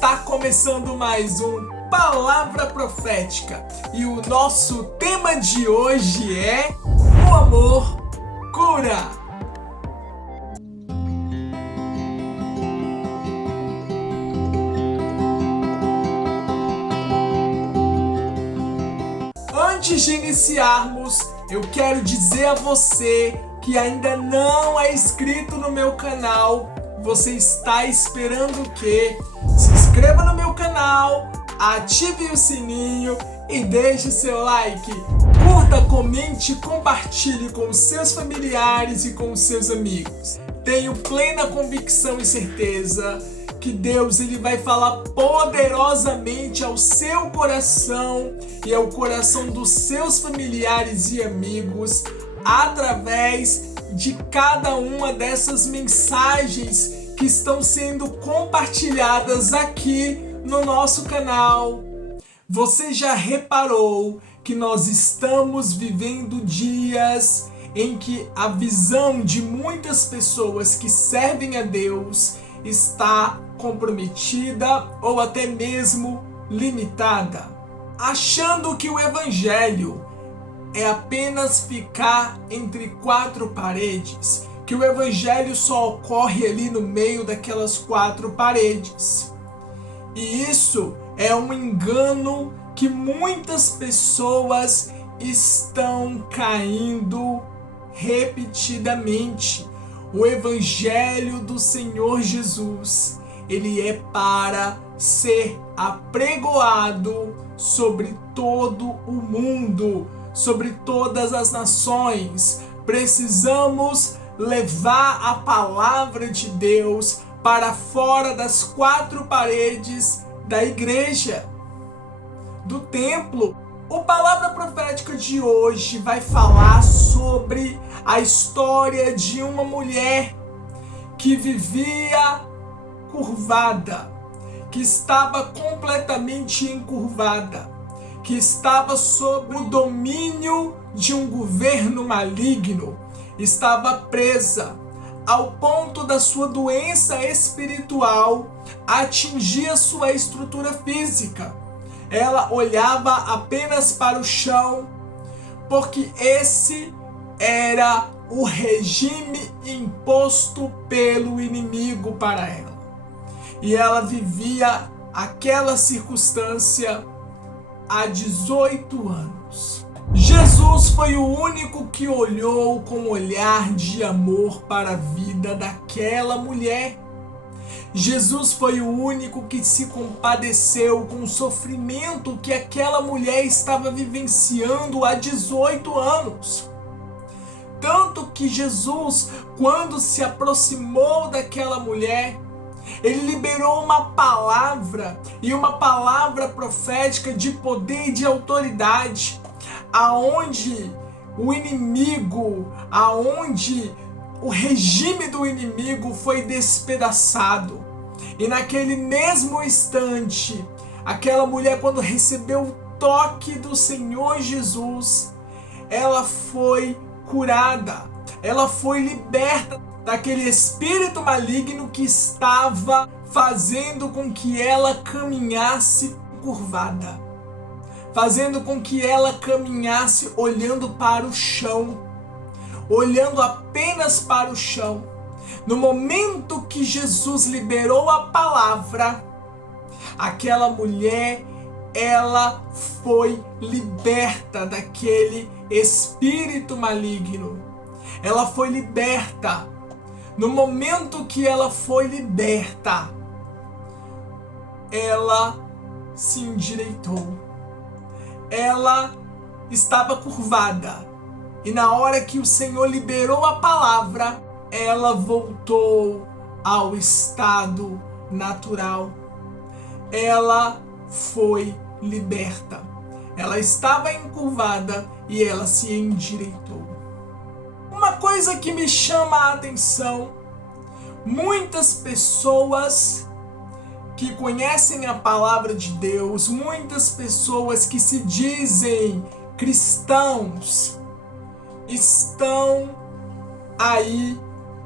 Está começando mais um Palavra Profética e o nosso tema de hoje é o amor cura. Antes de iniciarmos, eu quero dizer a você que ainda não é inscrito no meu canal. Você está esperando o quê? Se inscreva no meu canal, ative o sininho e deixe seu like. Curta, comente e compartilhe com seus familiares e com seus amigos. Tenho plena convicção e certeza que Deus ele vai falar poderosamente ao seu coração e ao coração dos seus familiares e amigos através de cada uma dessas mensagens que estão sendo compartilhadas aqui no nosso canal. Você já reparou que nós estamos vivendo dias em que a visão de muitas pessoas que servem a Deus está comprometida ou até mesmo limitada, achando que o evangelho é apenas ficar entre quatro paredes, que o evangelho só ocorre ali no meio daquelas quatro paredes. E isso é um engano que muitas pessoas estão caindo repetidamente. O evangelho do Senhor Jesus, ele é para ser apregoado sobre todo o mundo, sobre todas as nações. Precisamos levar a palavra de Deus para fora das quatro paredes da igreja, do templo. O Palavra Profética de hoje vai falar sobre a história de uma mulher que vivia curvada, que estava completamente encurvada, que estava sob o domínio de um governo maligno, estava presa ao ponto da sua doença espiritual atingir a sua estrutura física. Ela olhava apenas para o chão, porque esse era o regime imposto pelo inimigo para ela. E ela vivia aquela circunstância há 18 anos. Jesus foi o único que olhou com um olhar de amor para a vida daquela mulher. Jesus foi o único que se compadeceu com o sofrimento que aquela mulher estava vivenciando há 18 anos. Tanto que Jesus, quando se aproximou daquela mulher, ele liberou uma palavra, e uma palavra profética de poder e de autoridade, aonde o inimigo, aonde o regime do inimigo foi despedaçado. E naquele mesmo instante, aquela mulher, quando recebeu o toque do Senhor Jesus, ela foi curada, ela foi liberta daquele espírito maligno que estava fazendo com que ela caminhasse curvada, fazendo com que ela caminhasse olhando para o chão, olhando apenas para o chão. No momento que Jesus liberou a palavra, aquela mulher, ela foi liberta daquele espírito maligno. Ela foi liberta. No momento que ela foi liberta, ela se endireitou. Ela estava curvada. E na hora que o Senhor liberou a palavra, ela voltou ao estado natural. Ela foi liberta. Ela estava encurvada e ela se endireitou. Uma coisa que me chama a atenção, muitas pessoas que conhecem a palavra de Deus, muitas pessoas que se dizem cristãos, estão aí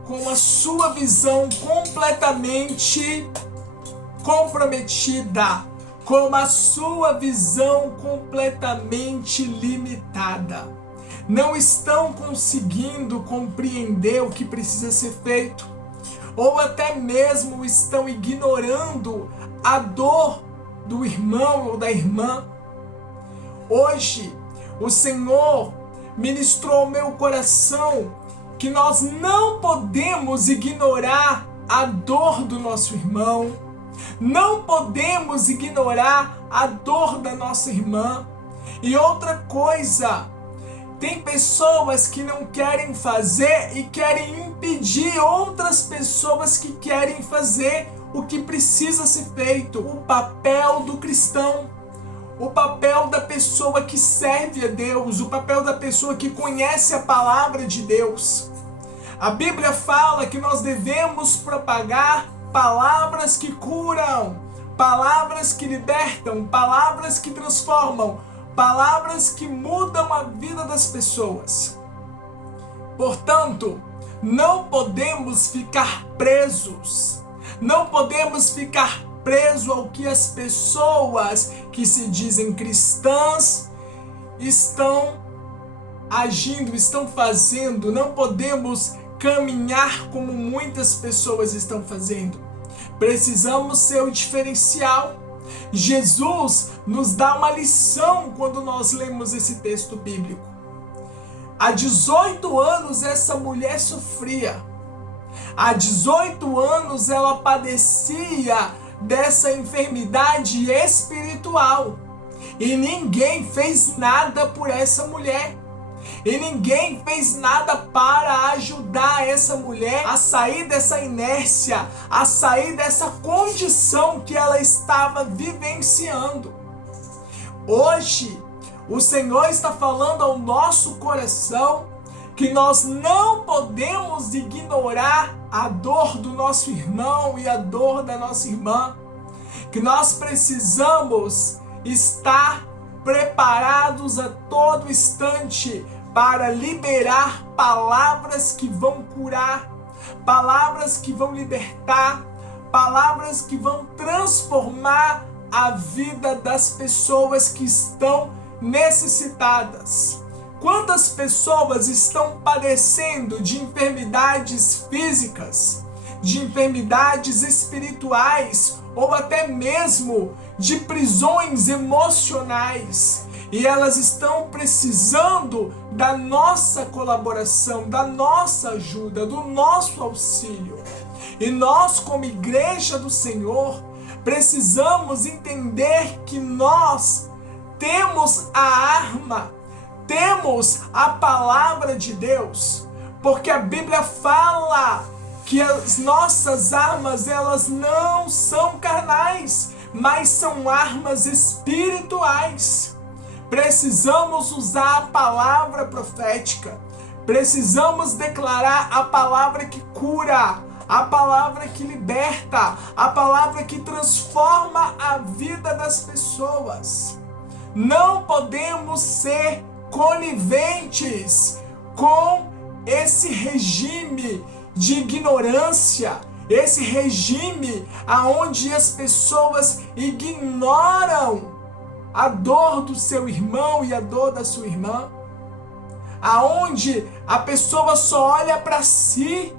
com a sua visão completamente comprometida, com a sua visão completamente limitada. Não estão conseguindo compreender o que precisa ser feito, ou até mesmo estão ignorando a dor do irmão ou da irmã. Hoje, o Senhor ministrou ao meu coração que nós não podemos ignorar a dor do nosso irmão, não podemos ignorar a dor da nossa irmã. E outra coisa, tem pessoas que não querem fazer e querem impedir outras pessoas que querem fazer o que precisa ser feito. O papel do cristão, o papel da pessoa que serve a Deus, o papel da pessoa que conhece a palavra de Deus. A Bíblia fala que nós devemos propagar palavras que curam, palavras que libertam, palavras que transformam, palavras que mudam a vida das pessoas. Portanto, não podemos ficar presos, não podemos ficar presos ao que as pessoas que se dizem cristãs estão agindo, estão fazendo. Não podemos caminhar como muitas pessoas estão fazendo. Precisamos ser o diferencial. Jesus nos dá uma lição quando nós lemos esse texto bíblico. Há 18 anos essa mulher sofria. Há 18 anos ela padecia dessa enfermidade espiritual. E ninguém fez nada por essa mulher. E ninguém fez nada para ajudar essa mulher a sair dessa inércia, a sair dessa condição que ela estava vivenciando. Hoje, o Senhor está falando ao nosso coração que nós não podemos ignorar a dor do nosso irmão e a dor da nossa irmã, que nós precisamos estar preparados a todo instante para liberar palavras que vão curar, palavras que vão libertar, palavras que vão transformar a vida das pessoas que estão necessitadas. Quantas pessoas estão padecendo de enfermidades físicas, de enfermidades espirituais ou até mesmo de prisões emocionais? E elas estão precisando da nossa colaboração, da nossa ajuda, do nosso auxílio. E nós, como igreja do Senhor, precisamos entender que nós temos a arma, temos a palavra de Deus, porque a Bíblia fala que as nossas armas, elas não são carnais, mas são armas espirituais. Precisamos usar a palavra profética, precisamos declarar a palavra que cura, a palavra que liberta, a palavra que transforma a vida das pessoas. Não podemos ser coniventes com esse regime de ignorância, esse regime aonde as pessoas ignoram a dor do seu irmão e a dor da sua irmã, aonde a pessoa só olha para si.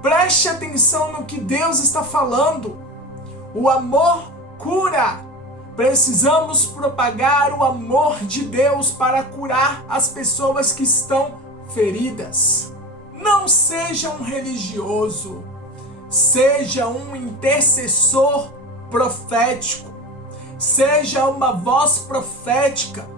Preste atenção no que Deus está falando. O amor cura. Precisamos propagar o amor de Deus para curar as pessoas que estão feridas. Não seja um religioso, seja um intercessor profético, seja uma voz profética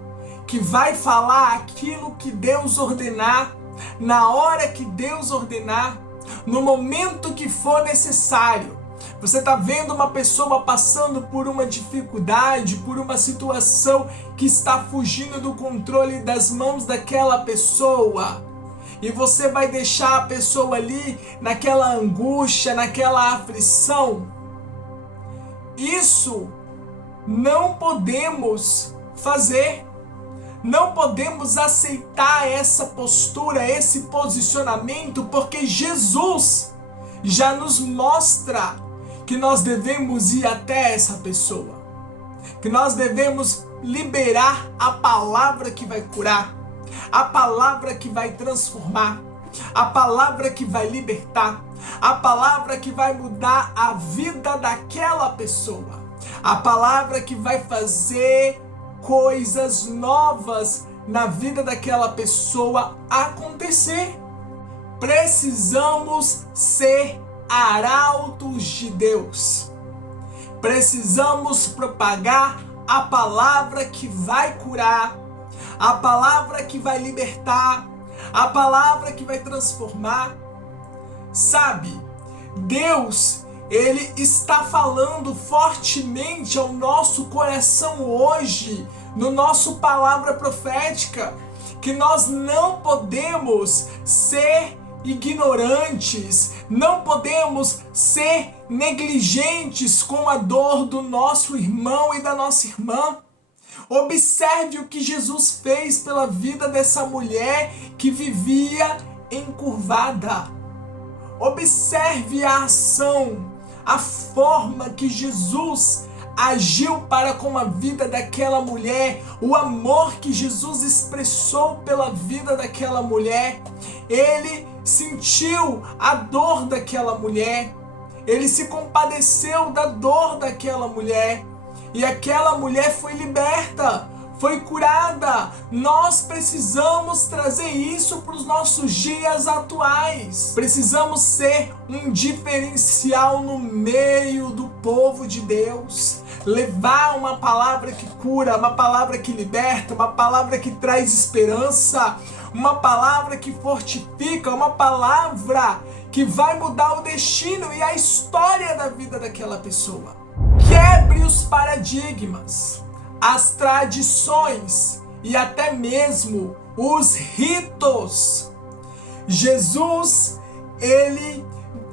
que vai falar aquilo que Deus ordenar, na hora que Deus ordenar, no momento que for necessário. Você está vendo uma pessoa passando por uma dificuldade, por uma situação que está fugindo do controle das mãos daquela pessoa. E você vai deixar a pessoa ali naquela angústia, naquela aflição. Isso não podemos fazer. Não podemos aceitar essa postura, esse posicionamento, porque Jesus já nos mostra que nós devemos ir até essa pessoa, que nós devemos liberar a palavra que vai curar, a palavra que vai transformar, a palavra que vai libertar, a palavra que vai mudar a vida daquela pessoa, a palavra que vai fazer coisas novas na vida daquela pessoa acontecer. Precisamos ser arautos de Deus. Precisamos propagar a palavra que vai curar, a palavra que vai libertar, a palavra que vai transformar. Sabe, Deus, Ele está falando fortemente ao nosso coração hoje, no nosso palavra profética, que nós não podemos ser ignorantes, não podemos ser negligentes com a dor do nosso irmão e da nossa irmã. Observe o que Jesus fez pela vida dessa mulher que vivia encurvada. Observe a ação, a forma que Jesus agiu para com a vida daquela mulher, o amor que Jesus expressou pela vida daquela mulher. Ele sentiu a dor daquela mulher, ele se compadeceu da dor daquela mulher, e aquela mulher foi liberta, foi curada. Nós precisamos trazer isso para os nossos dias atuais. Precisamos ser um diferencial no meio do povo de Deus. Levar uma palavra que cura, uma palavra que liberta, uma palavra que traz esperança, uma palavra que fortifica, uma palavra que vai mudar o destino e a história da vida daquela pessoa. Quebre os paradigmas, as tradições e até mesmo os ritos. Jesus, ele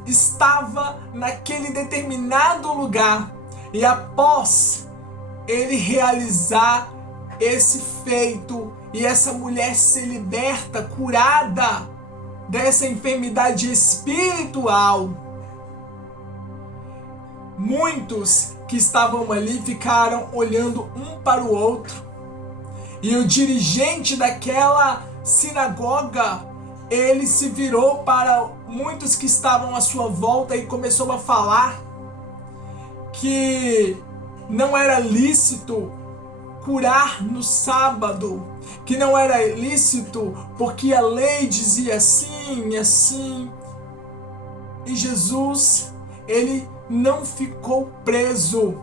estava naquele determinado lugar e após ele realizar esse feito e essa mulher ser liberta, curada dessa enfermidade espiritual, muitos que estavam ali ficaram olhando um para o outro. E o dirigente daquela sinagoga, ele se virou para muitos que estavam à sua volta e começou a falar que não era lícito curar no sábado, que não era lícito porque a lei dizia assim e assim. E Jesus, ele não ficou preso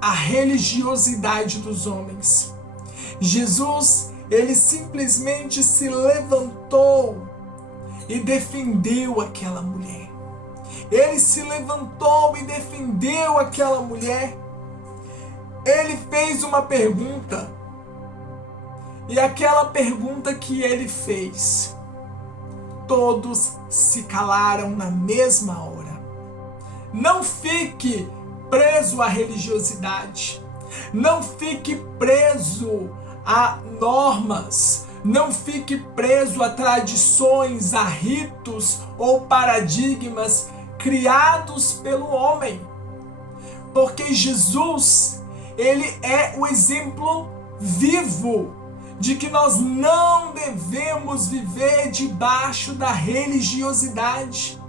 à religiosidade dos homens. Jesus, ele simplesmente se levantou e defendeu aquela mulher. Ele se levantou e defendeu aquela mulher. Ele fez uma pergunta. E aquela pergunta que ele fez, todos se calaram na mesma hora. Não fique preso à religiosidade. Não fique preso a normas. Não fique preso a tradições, a ritos ou paradigmas criados pelo homem. Porque Jesus, ele é o exemplo vivo de que nós não devemos viver debaixo da religiosidade,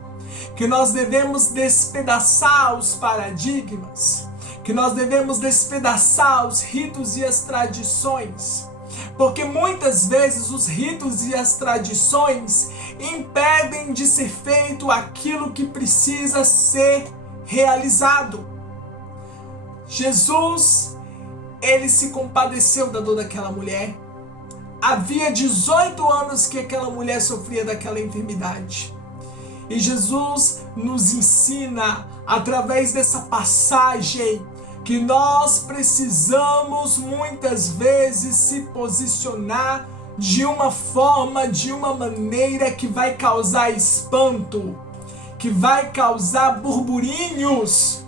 que nós devemos despedaçar os paradigmas, que nós devemos despedaçar os ritos e as tradições, porque muitas vezes os ritos e as tradições impedem de ser feito aquilo que precisa ser realizado. Jesus, ele se compadeceu da dor daquela mulher. Havia 18 anos que aquela mulher sofria daquela enfermidade. E Jesus nos ensina, através dessa passagem, que nós precisamos muitas vezes se posicionar de uma forma, de uma maneira que vai causar espanto, que vai causar burburinhos,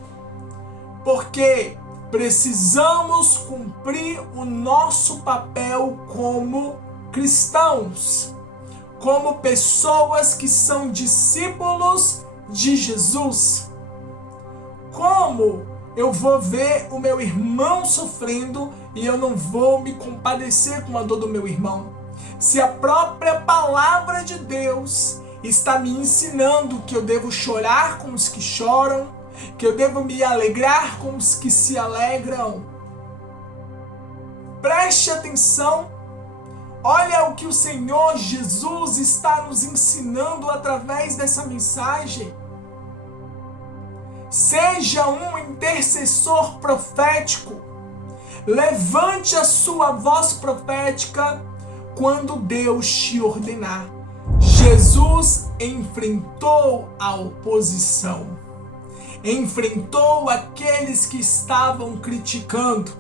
porque precisamos cumprir o nosso papel como cristãos, como pessoas que são discípulos de Jesus. Como como eu vou ver o meu irmão sofrendo e eu não vou me compadecer com a dor do meu irmão? Se a própria palavra de Deus está me ensinando que eu devo chorar com os que choram, que eu devo me alegrar com os que se alegram. Preste atenção, olha o que o Senhor Jesus está nos ensinando através dessa mensagem. Seja um intercessor profético. Levante a sua voz profética quando Deus te ordenar. Jesus enfrentou a oposição. Enfrentou aqueles que estavam criticando.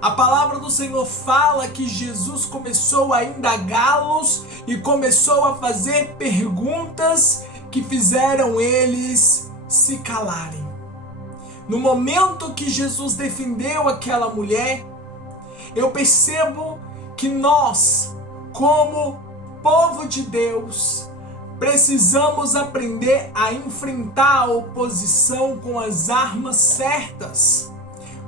A palavra do Senhor fala que Jesus começou a indagá-los e começou a fazer perguntas que fizeram eles se calarem. No momento que Jesus defendeu aquela mulher, eu percebo que nós, como povo de Deus, precisamos aprender a enfrentar a oposição com as armas certas,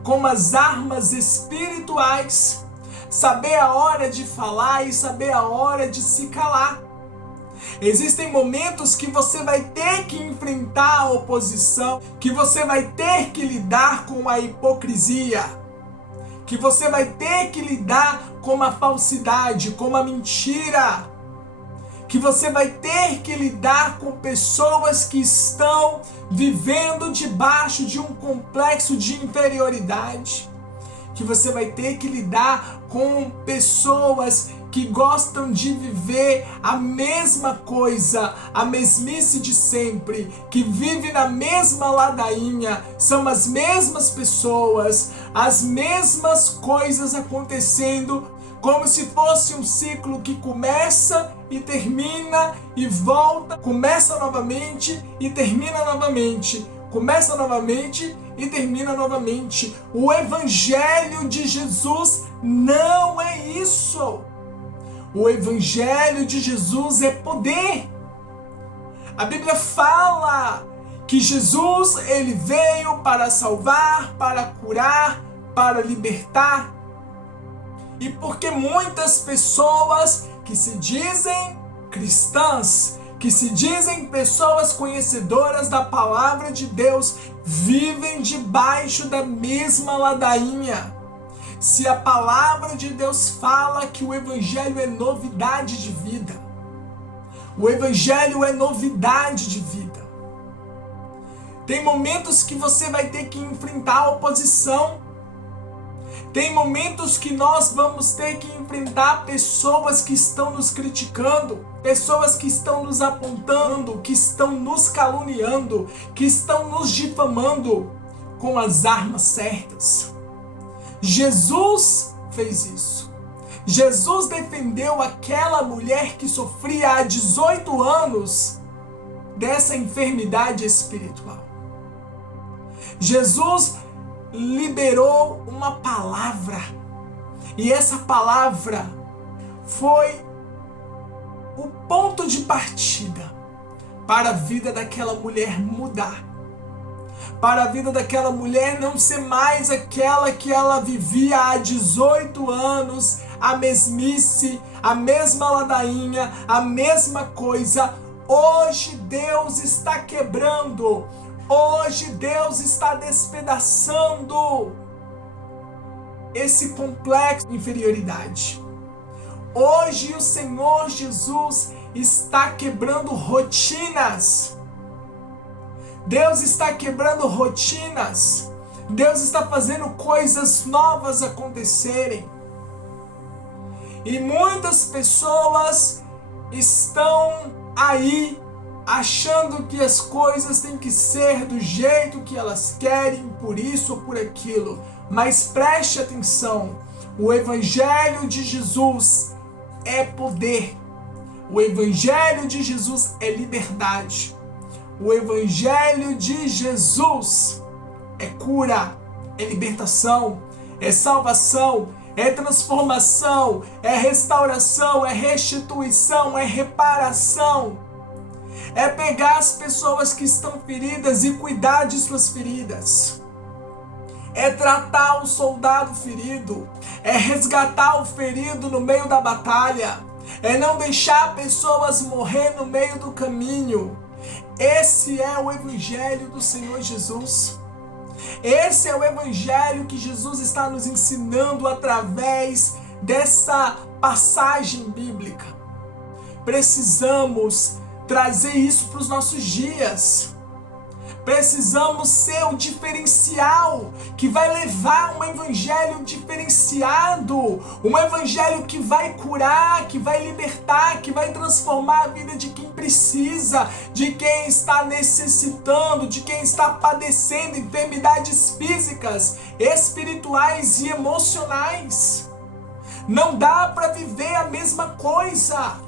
com as armas espirituais, saber a hora de falar e saber a hora de se calar. Existem momentos que você vai ter que enfrentar a oposição, que você vai ter que lidar com a hipocrisia, que você vai ter que lidar com a falsidade, com a mentira, que você vai ter que lidar com pessoas que estão vivendo debaixo de um complexo de inferioridade, que você vai ter que lidar com pessoas que gostam de viver a mesma coisa, a mesmice de sempre, que vive na mesma ladainha, são as mesmas pessoas, as mesmas coisas acontecendo, como se fosse um ciclo que começa e termina e volta, começa novamente e termina novamente, começa novamente e termina novamente. O Evangelho de Jesus não é isso. O Evangelho de Jesus é poder. A Bíblia fala que Jesus, ele veio para salvar, para curar, para libertar. E porque muitas pessoas que se dizem cristãs, que se dizem pessoas conhecedoras da palavra de Deus, vivem debaixo da mesma ladainha. Se a palavra de Deus fala que o Evangelho é novidade de vida, o Evangelho é novidade de vida. Tem momentos que você vai ter que enfrentar a oposição. Tem momentos que nós vamos ter que enfrentar pessoas que estão nos criticando, pessoas que estão nos apontando, que estão nos caluniando, que estão nos difamando com as armas certas. Jesus fez isso. Jesus defendeu aquela mulher que sofria há 18 anos dessa enfermidade espiritual. Jesus liberou uma palavra, e essa palavra foi o ponto de partida para a vida daquela mulher mudar, para a vida daquela mulher não ser mais aquela que ela vivia há 18 anos, a mesmice, a mesma ladainha, a mesma coisa. Hoje Deus está quebrando. Hoje Deus está despedaçando esse complexo de inferioridade. Hoje o Senhor Jesus está quebrando rotinas. Deus está quebrando rotinas. Deus está fazendo coisas novas acontecerem. E muitas pessoas estão aí achando que as coisas têm que ser do jeito que elas querem, por isso ou por aquilo. Mas preste atenção, o Evangelho de Jesus é poder. O Evangelho de Jesus é liberdade. O Evangelho de Jesus é cura, é libertação, é salvação, é transformação, é restauração, é restituição, é reparação. É pegar as pessoas que estão feridas e cuidar de suas feridas. É tratar o soldado ferido. É resgatar o ferido no meio da batalha. É não deixar pessoas morrer no meio do caminho. Esse é o Evangelho do Senhor Jesus. Esse é o Evangelho que Jesus está nos ensinando através dessa passagem bíblica. Precisamos trazer isso para os nossos dias. Precisamos ser o diferencial que vai levar um evangelho diferenciado, um evangelho que vai curar, que vai libertar, que vai transformar a vida de quem precisa, de quem está necessitando, de quem está padecendo enfermidades físicas, espirituais e emocionais. Não dá para viver a mesma coisa.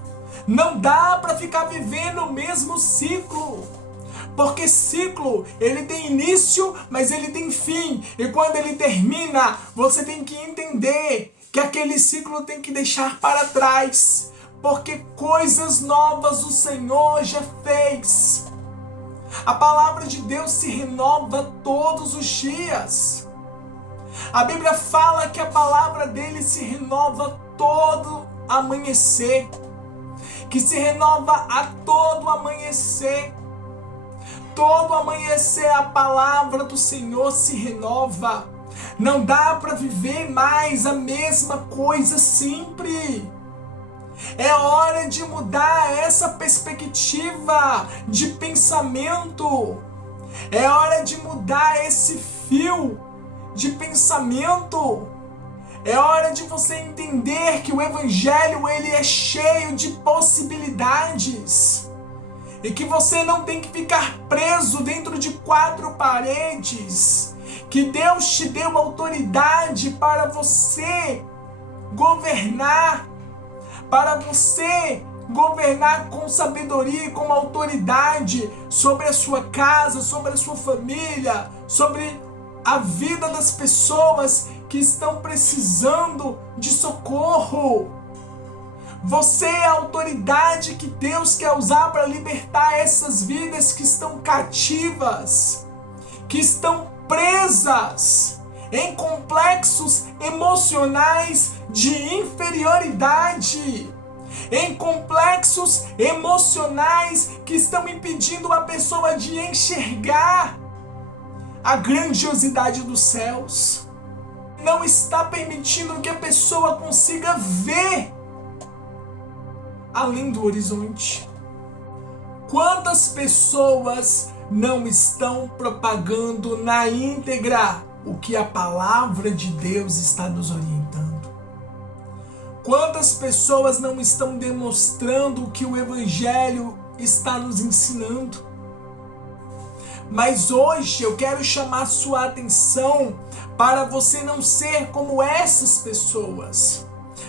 Não dá para ficar vivendo o mesmo ciclo. Porque ciclo, ele tem início, mas ele tem fim. E quando ele termina, você tem que entender que aquele ciclo tem que deixar para trás. Porque coisas novas o Senhor já fez. A palavra de Deus se renova todos os dias. A Bíblia fala que a palavra dele se renova todo amanhecer. Que se renova a todo amanhecer. Todo amanhecer a palavra do Senhor se renova. Não dá para viver mais a mesma coisa sempre. É hora de mudar essa perspectiva de pensamento. É hora de mudar esse fio de pensamento. É hora de você entender que o Evangelho ele é cheio de possibilidades. E que você não tem que ficar preso dentro de 4 paredes. Que Deus te deu autoridade para você governar. Para você governar com sabedoria e com autoridade sobre a sua casa, sobre a sua família, sobre a vida das pessoas que estão precisando de socorro. Você é a autoridade que Deus quer usar para libertar essas vidas que estão cativas, que estão presas em complexos emocionais de inferioridade, em complexos emocionais que estão impedindo a pessoa de enxergar a grandiosidade dos céus. Não está permitindo que a pessoa consiga ver além do horizonte. Quantas pessoas não estão propagando na íntegra o que a palavra de Deus está nos orientando? Quantas pessoas não estão demonstrando o que o Evangelho está nos ensinando? Mas hoje eu quero chamar sua atenção para você não ser como essas pessoas,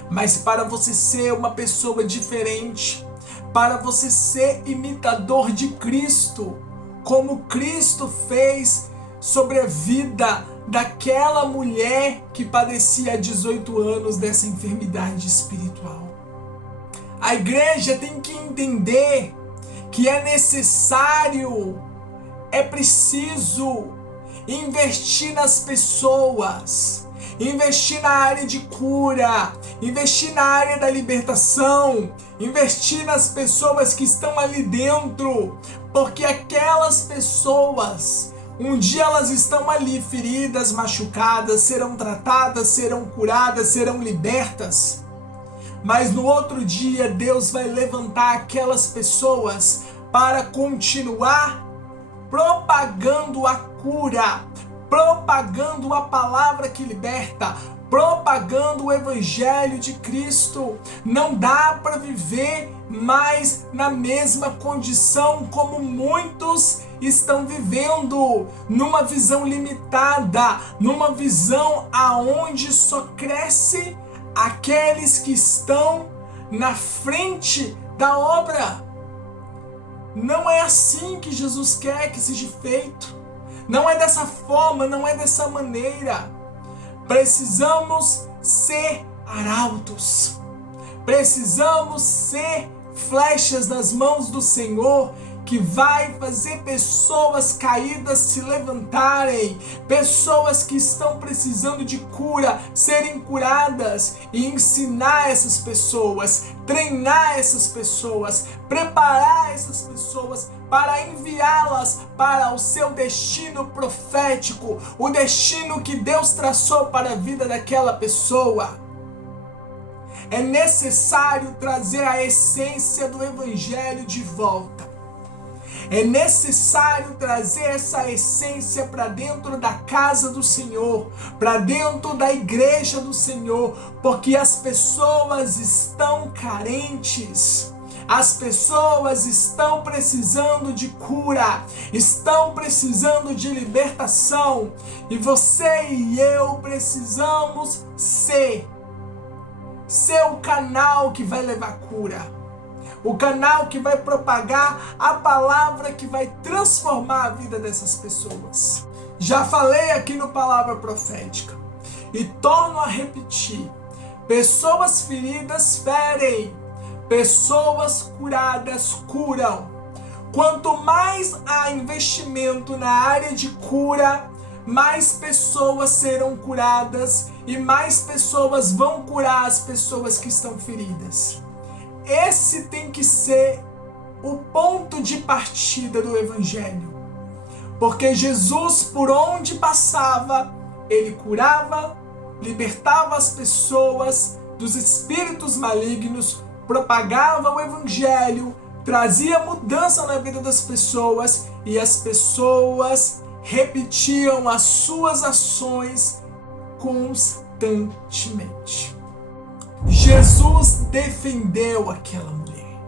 mas para você ser uma pessoa diferente, para você ser imitador de Cristo, como Cristo fez sobre a vida daquela mulher que padecia há 18 anos dessa enfermidade espiritual. A igreja tem que entender que é necessário, é preciso investir nas pessoas, investir na área de cura, investir na área da libertação, investir nas pessoas que estão ali dentro, porque aquelas pessoas, um dia elas estão ali feridas, machucadas, serão tratadas, serão curadas, serão libertas, mas no outro dia Deus vai levantar aquelas pessoas para continuar propagando a cura, propagando a palavra que liberta, propagando o Evangelho de Cristo. Não dá para viver mais na mesma condição como muitos estão vivendo, numa visão limitada, numa visão aonde só cresce aqueles que estão na frente da obra. Não é assim que Jesus quer que seja feito. Não é dessa forma, não é dessa maneira. Precisamos ser arautos. Precisamos ser flechas nas mãos do Senhor que vai fazer pessoas caídas se levantarem, pessoas que estão precisando de cura serem curadas, e ensinar essas pessoas, treinar essas pessoas, preparar essas pessoas para enviá-las para o seu destino profético, o destino que Deus traçou para a vida daquela pessoa. É necessário trazer a essência do Evangelho de volta. É necessário trazer essa essência para dentro da casa do Senhor, para dentro da igreja do Senhor, porque as pessoas estão carentes. As pessoas estão precisando de cura, estão precisando de libertação, e você e eu precisamos ser o canal que vai levar cura, o canal que vai propagar a palavra que vai transformar a vida dessas pessoas. Já falei aqui no Palavra Profética e torno a repetir: pessoas feridas ferem, pessoas curadas curam. Quanto mais há investimento na área de cura, mais pessoas serão curadas e mais pessoas vão curar as pessoas que estão feridas. Esse tem que ser o ponto de partida do Evangelho, porque Jesus, por onde passava, ele curava, libertava as pessoas dos espíritos malignos, propagava o Evangelho, trazia mudança na vida das pessoas, e as pessoas repetiam as suas ações constantemente. Jesus defendeu aquela mulher.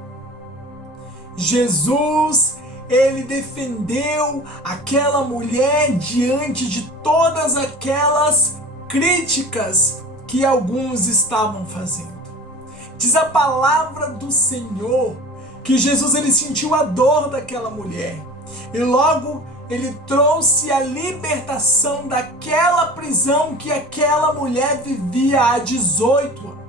Jesus, ele defendeu aquela mulher diante de todas aquelas críticas que alguns estavam fazendo. Diz a palavra do Senhor que Jesus, ele sentiu a dor daquela mulher e logo ele trouxe a libertação daquela prisão que aquela mulher vivia há 18 anos.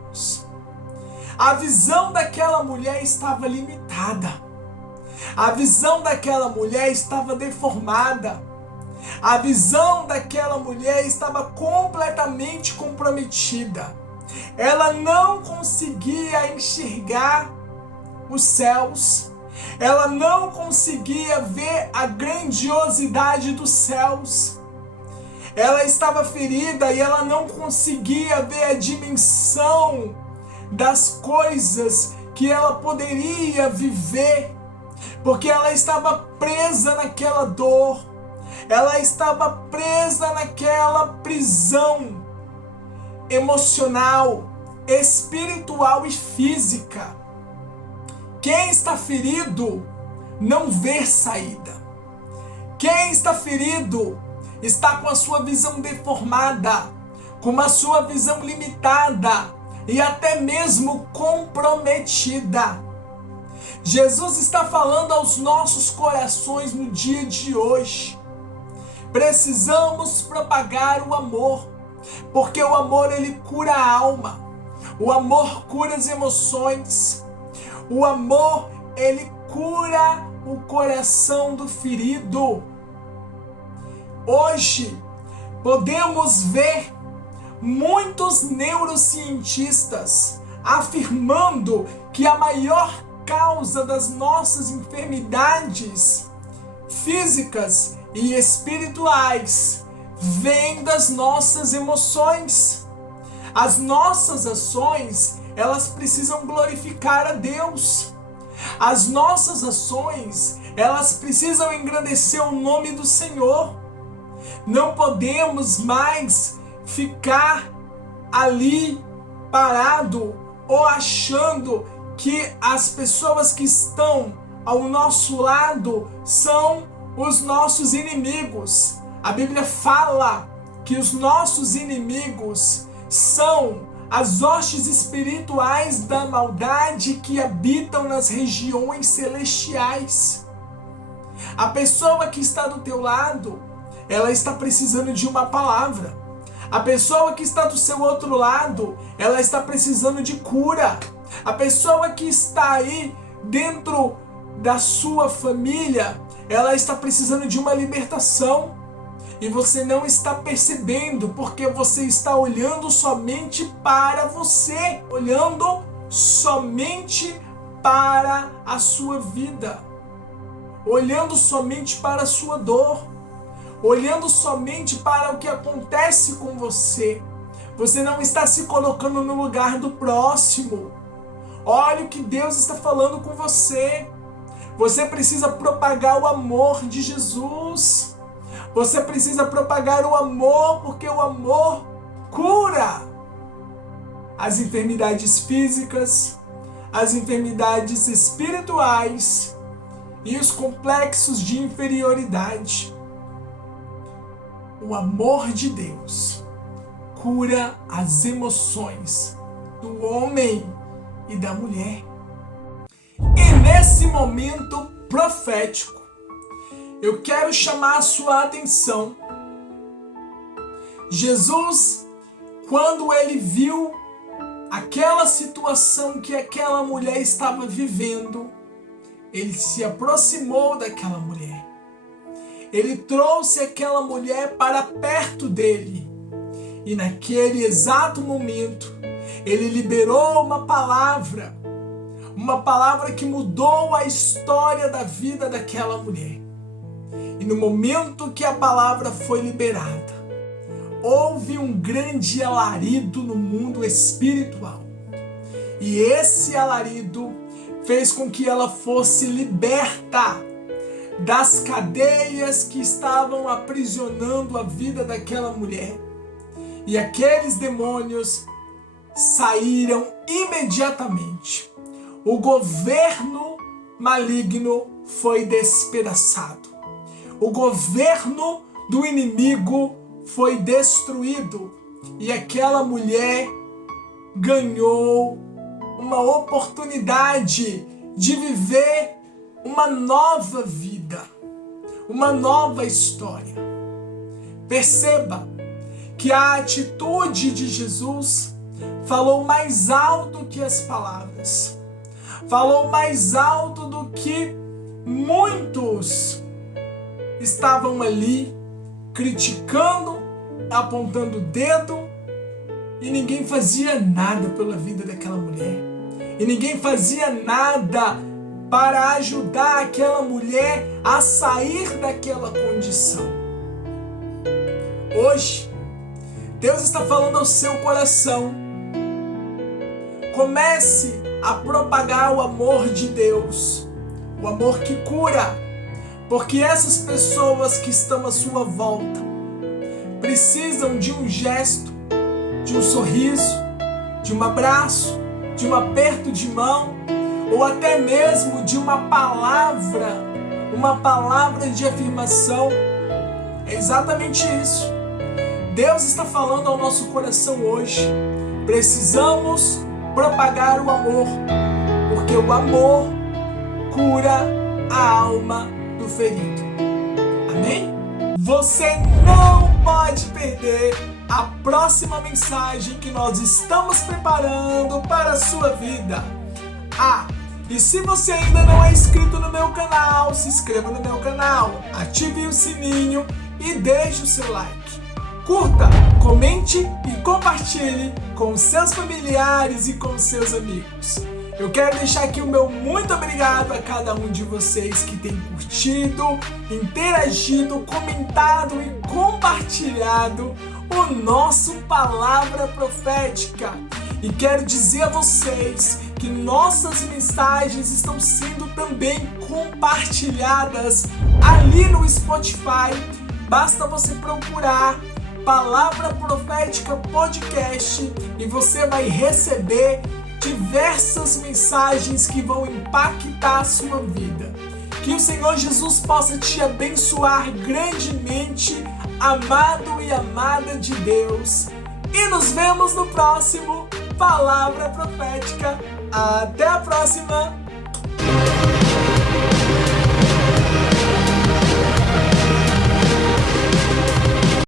A visão daquela mulher estava limitada. A visão daquela mulher estava deformada. A visão daquela mulher estava completamente comprometida. Ela não conseguia enxergar os céus. Ela não conseguia ver a grandiosidade dos céus. Ela estava ferida e ela não conseguia ver a dimensão das coisas que ela poderia viver, porque ela estava presa naquela dor, ela estava presa naquela prisão emocional, espiritual e física. Quem está ferido não vê saída. Quem está ferido está com a sua visão deformada, com a sua visão limitada e até mesmo comprometida. Jesus está falando aos nossos corações no dia de hoje. Precisamos propagar o amor, porque o amor, ele cura a alma. O amor cura as emoções. O amor, ele cura o coração do ferido. Hoje, podemos ver muitos neurocientistas afirmando que a maior causa das nossas enfermidades físicas e espirituais vem das nossas emoções. As nossas ações, elas precisam glorificar a Deus. As nossas ações, elas precisam engrandecer o nome do Senhor. Não podemos mais ficar ali parado ou achando que as pessoas que estão ao nosso lado são os nossos inimigos. A Bíblia fala que os nossos inimigos são as hostes espirituais da maldade que habitam nas regiões celestiais. A pessoa que está do teu lado, ela está precisando de uma palavra. A pessoa que está do seu outro lado, ela está precisando de cura. A pessoa que está aí dentro da sua família, ela está precisando de uma libertação. E você não está percebendo, porque você está olhando somente para você, olhando somente para a sua vida, olhando somente para a sua dor, olhando somente para o que acontece com você. Você não está se colocando no lugar do próximo. Olha o que Deus está falando com você. Você precisa propagar o amor de Jesus. Você precisa propagar o amor, porque o amor cura as enfermidades físicas, as enfermidades espirituais e os complexos de inferioridade. O amor de Deus cura as emoções do homem e da mulher. E nesse momento profético, eu quero chamar a sua atenção. Jesus, quando ele viu aquela situação que aquela mulher estava vivendo, ele se aproximou daquela mulher. Ele trouxe aquela mulher para perto dele. E naquele exato momento, ele liberou uma palavra que mudou a história da vida daquela mulher. E no momento que a palavra foi liberada, houve um grande alarido no mundo espiritual. E esse alarido fez com que ela fosse liberta das cadeias que estavam aprisionando a vida daquela mulher. E aqueles demônios saíram imediatamente. O governo maligno foi despedaçado. O governo do inimigo foi destruído. E aquela mulher ganhou uma oportunidade de viver uma nova vida, uma nova história. Perceba que a atitude de Jesus falou mais alto que as palavras, falou mais alto do que muitos estavam ali criticando, apontando o dedo, e ninguém fazia nada pela vida daquela mulher. E ninguém fazia nada para ajudar aquela mulher a sair daquela condição. Hoje, Deus está falando ao seu coração. Comece a propagar o amor de Deus, o amor que cura, porque essas pessoas que estão à sua volta precisam de um gesto, de um sorriso, de um abraço, de um aperto de mão, ou até mesmo de uma palavra de afirmação. É exatamente isso. Deus está falando ao nosso coração hoje. Precisamos propagar o amor, porque o amor cura a alma do ferido. Amém? Você não pode perder a próxima mensagem que nós estamos preparando para a sua vida. E se você ainda não é inscrito no meu canal, se inscreva no meu canal, ative o sininho e deixe o seu like. Curta, comente e compartilhe com os seus familiares e com os seus amigos. Eu quero deixar aqui o meu muito obrigado a cada um de vocês que tem curtido, interagido, comentado e compartilhado o nosso Palavra Profética. E quero dizer a vocês que nossas mensagens estão sendo também compartilhadas ali no Spotify. Basta você procurar Palavra Profética Podcast e você vai receber diversas mensagens que vão impactar a sua vida. Que o Senhor Jesus possa te abençoar grandemente, amado e amada de Deus. E nos vemos no próximo Palavra Profética. Até a próxima!